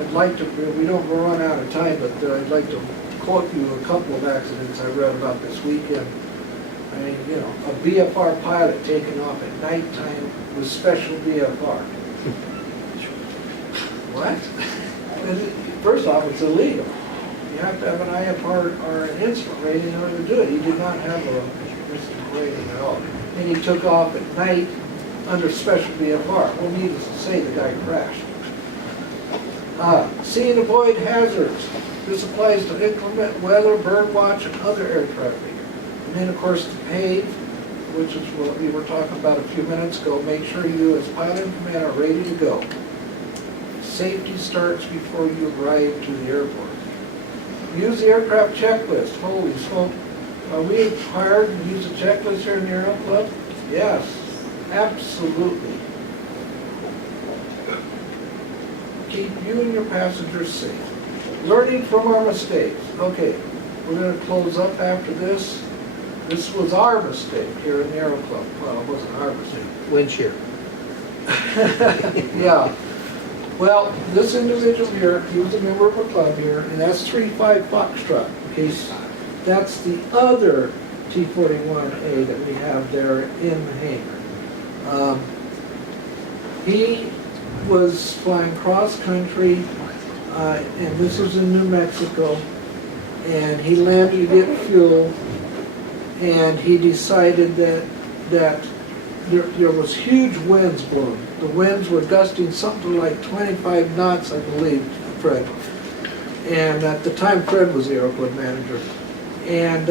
I'd like to, we don't run out of time, but I'd like to quote you a couple of accidents I read about this weekend. I mean, you know, a BFR pilot taking off at nighttime with special BFR. What? First off, it's illegal. You have to have an IFR or an instrument rating in order to do it. He did not have a rating at all. And he took off at night under special BFR. Well, needless to say, the guy crashed. See and avoid hazards. This applies to inclement weather, bird watch, and other air traffic. And then, of course, to pave, which is what we were talking about a few minutes ago. Make sure you, as pilot in command, are ready to go. Safety starts before you arrive to the airport. Use the aircraft checklist. Holy smoke. Are we required to use a checklist here in the Aero Club? Yes, absolutely. Keep you and your passengers safe. Learning from our mistakes. Okay, we're going to close up after this. This was our mistake here in the Aero Club. Well, it wasn't our mistake. Wind shear. Yeah. Well, this individual here, he was a member of a club here, and that's 3-5 Foxtrot. Okay, that's the other T-41A that we have there in the hangar. He was flying cross-country, and this was in New Mexico, and he landed to get fuel, and he decided that there was huge winds blowing. The winds were gusting something like 25 knots, I believe, Fred. And at the time, Fred was the Aero Club manager. And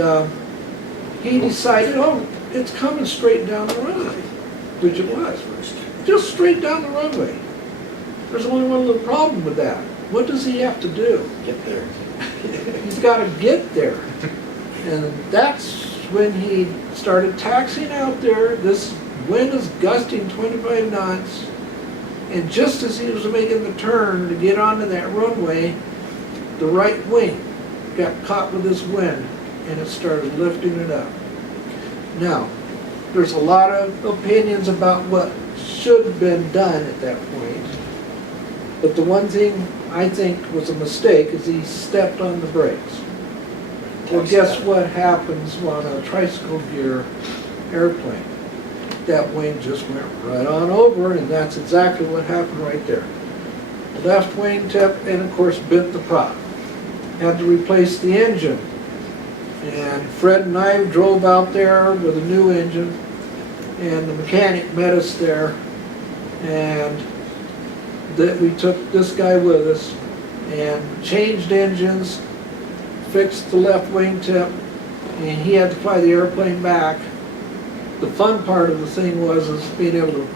he decided, oh, it's coming straight down the runway, which it was. Just straight down the runway. There's only one little problem with that. What does he have to do? Get there. He's got to get there. And that's when he started taxiing out there. This wind is gusting 25 knots, and just as he was making the turn to get onto that runway, the right wing got caught with this wind, and it started lifting it up. Now, there's a lot of opinions about what should have been done at that point, but the one thing I think was a mistake is he stepped on the brakes. Well, guess what happens on a tricycle gear airplane? That wing just went right on over, and that's exactly what happened right there. Left wing tip, and of course bent the prop. Had to replace the engine. And Fred and I drove out there with a new engine, and the mechanic met us there, and we took this guy with us and changed engines, fixed the left wing tip, and he had to fly the airplane back. The fun part of the thing was being able to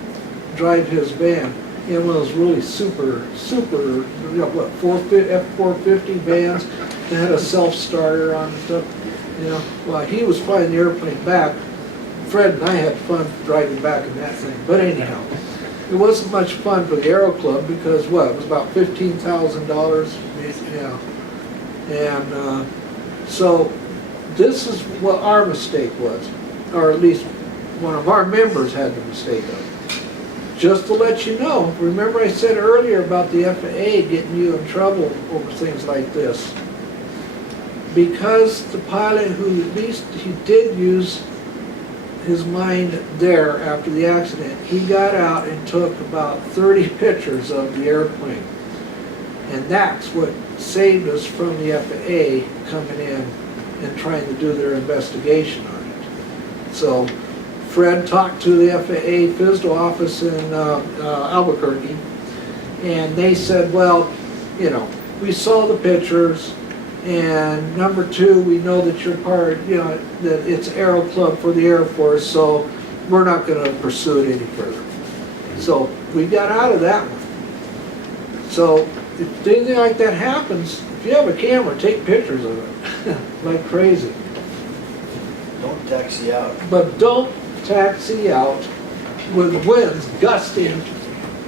drive his van in one of those really super, you know, what, F450 vans that had a self-starter on and stuff. You know, while he was flying the airplane back, Fred and I had fun driving back in that thing. But anyhow, it wasn't much fun for the Aero Club because what, it was about $15,000. Yeah. And so this is what our mistake was, or at least one of our members had the mistake of. Just to let you know, remember I said earlier about the FAA getting you in trouble over things like this. Because the pilot, who at least he did use his mind there after the accident, he got out and took about 30 pictures of the airplane. And that's what saved us from the FAA coming in and trying to do their investigation on it. So Fred talked to the FAA FSDO office in Albuquerque, and they said, well, you know, we saw the pictures, and number two, we know that you're part, you know, that it's Aero Club for the Air Force, so we're not going to pursue it any further. So we got out of that one. So if anything like that happens, if you have a camera, take pictures of it like crazy. Don't taxi out. But don't taxi out with winds gusting,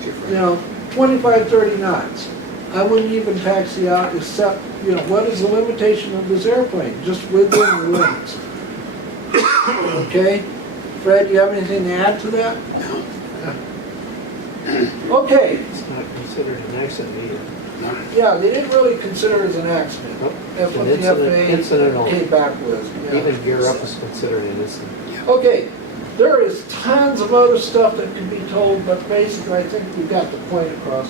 you know, 25, 30 knots. I wouldn't even taxi out except, you know, what is the limitation of this airplane? Just within the winds. Okay? Fred, do you have anything to add to that? No. Okay. It's not considered an accident either. Yeah, they didn't really consider it as an accident. Nope. That's what the Incident FAA only. came back with. yeah. Even gear up is considered an incident. Okay, there is tons of other stuff that can be told, but basically I think we got the point across.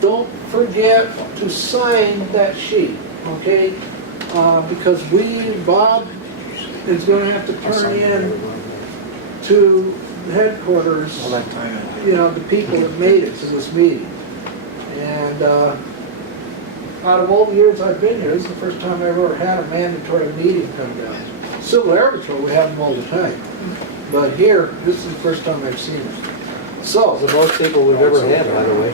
Don't forget to sign that sheet, okay? Because Bob is gonna have to turn in to headquarters, you know, the people that made it to this meeting. And out of all the years I've been here, this is the first time I've ever had a mandatory meeting come down. Civil Air Patrol, we have them all the time. But here, this is the first time I've seen it. So, It's the most people we've ever had, by the way.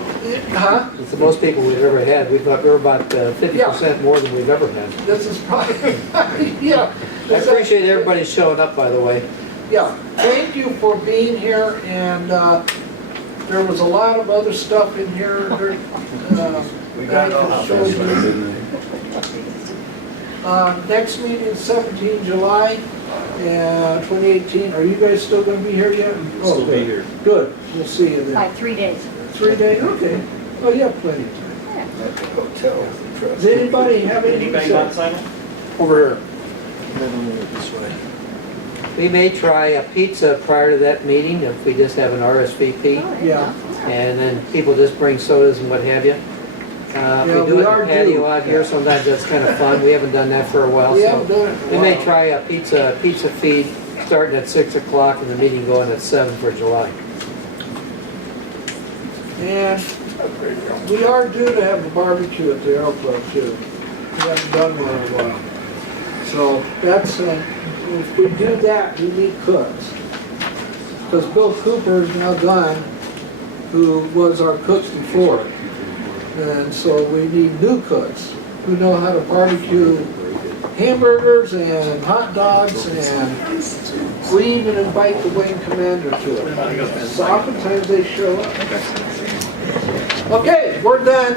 huh? It's the most people we've ever had. We're about 50% more than we've ever had. This is probably, yeah. I appreciate everybody showing up, by the way. Yeah, thank you for being here, and there was a lot of other stuff in here. We got it all out there. Next meeting is 17 July, 2018. Are you guys still gonna be here yet? Still be Okay. here. Good, we'll see you then. Like 3 days. 3 days, okay. Oh, you have plenty of time. Yeah. At the hotel with the truck. Does anybody have anything to Anybody not say? signing? Over here. This way. We may try a pizza prior to that meeting if we just have an RSVP. Oh, Yeah. And then people just bring sodas and what have you. Yeah, If we do we it are in the patio due. out here, sometimes that's kind of fun. We haven't done that for a while, We so. haven't done it in a We may while. try a pizza feed starting at 6 o'clock and the meeting going at 7 for July. And we are due to have a barbecue at the Aero Club too. We haven't done one in a while. So that's, if we do that, we need cooks. Because Bill Cooper is now gone, who was our cook before. And so we need new cooks who know how to barbecue hamburgers and hot dogs, and we even invite the wing commander to it. So oftentimes they show up. Okay, we're done.